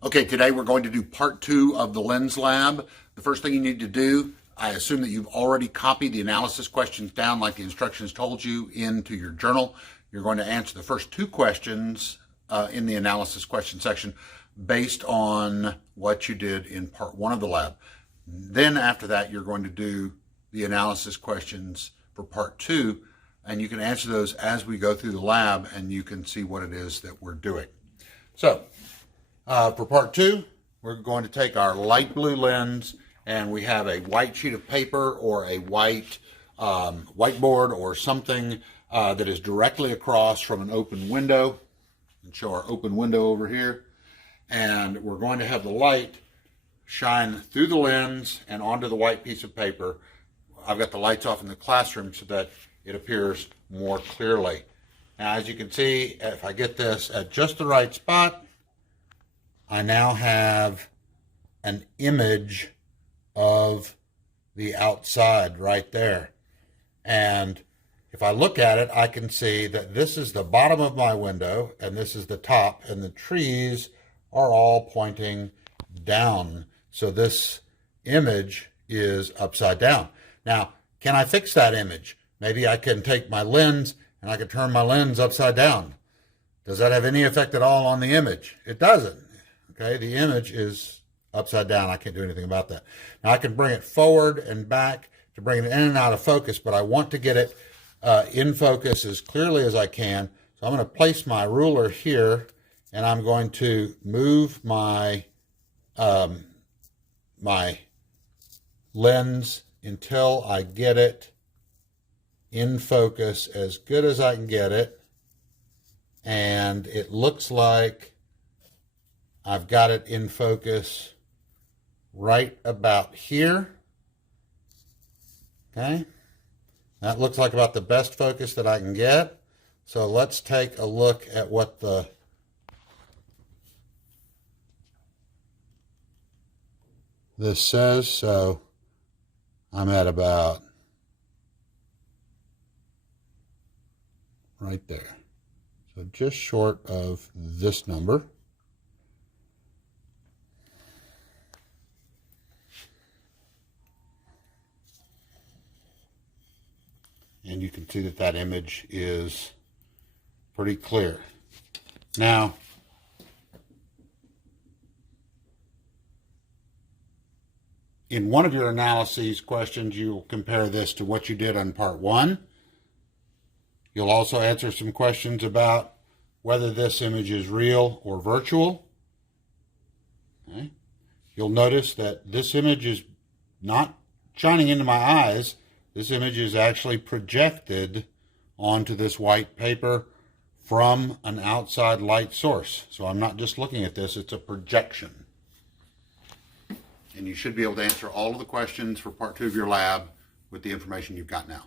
Okay, today we're going to do part 2 of the Lens Lab. The first thing you need to do, I assume that you've already copied the analysis questions down like the instructions told you into your journal. You're going to answer the first 2 questions in the analysis question section based on what you did in part 1 of the lab. Then after that, you're going to do the analysis questions for part 2, and you can answer those as we go through the lab and you can see what it is that we're doing. So, for part 2, we're going to take our light blue lens and we have a white sheet of paper or a white whiteboard or something that is directly across from an open window. And show our open window over here. And we're going to have the light shine through the lens and onto the white piece of paper. I've got the lights off in the classroom so that it appears more clearly. Now, as you can see, if I get this at just the right spot, I now have an image of the outside right there. And if I look at it, I can see that this is the bottom of my window and this is the top, and the trees are all pointing down. So this image is upside down. Now, can I fix that image? Maybe I can take my lens and I can turn my lens upside down. Does that have any effect at all on the image? It doesn't. Okay, the image is upside down. I can't do anything about that. Now I can bring it forward and back to bring it in and out of focus, but I want to get it in focus as clearly as I can. So I'm going to place my ruler here and I'm going to move my my lens until I get it in focus as good as I can get it. And it looks like I've got it in focus right about here. Okay. That looks like about the best focus that I can get. So let's take a look at what this says. So I'm at about right there. So just short of this number. And you can see that that image is pretty clear. Now, in one of your analyses questions, you'll compare this to what you did on part 1. You'll also answer some questions about whether this image is real or virtual. Okay. You'll notice that this image is not shining into my eyes. This image is actually projected onto this white paper from an outside light source. So I'm not just looking at this, it's a projection. And you should be able to answer all of the questions for part 2 of your lab with the information you've got now.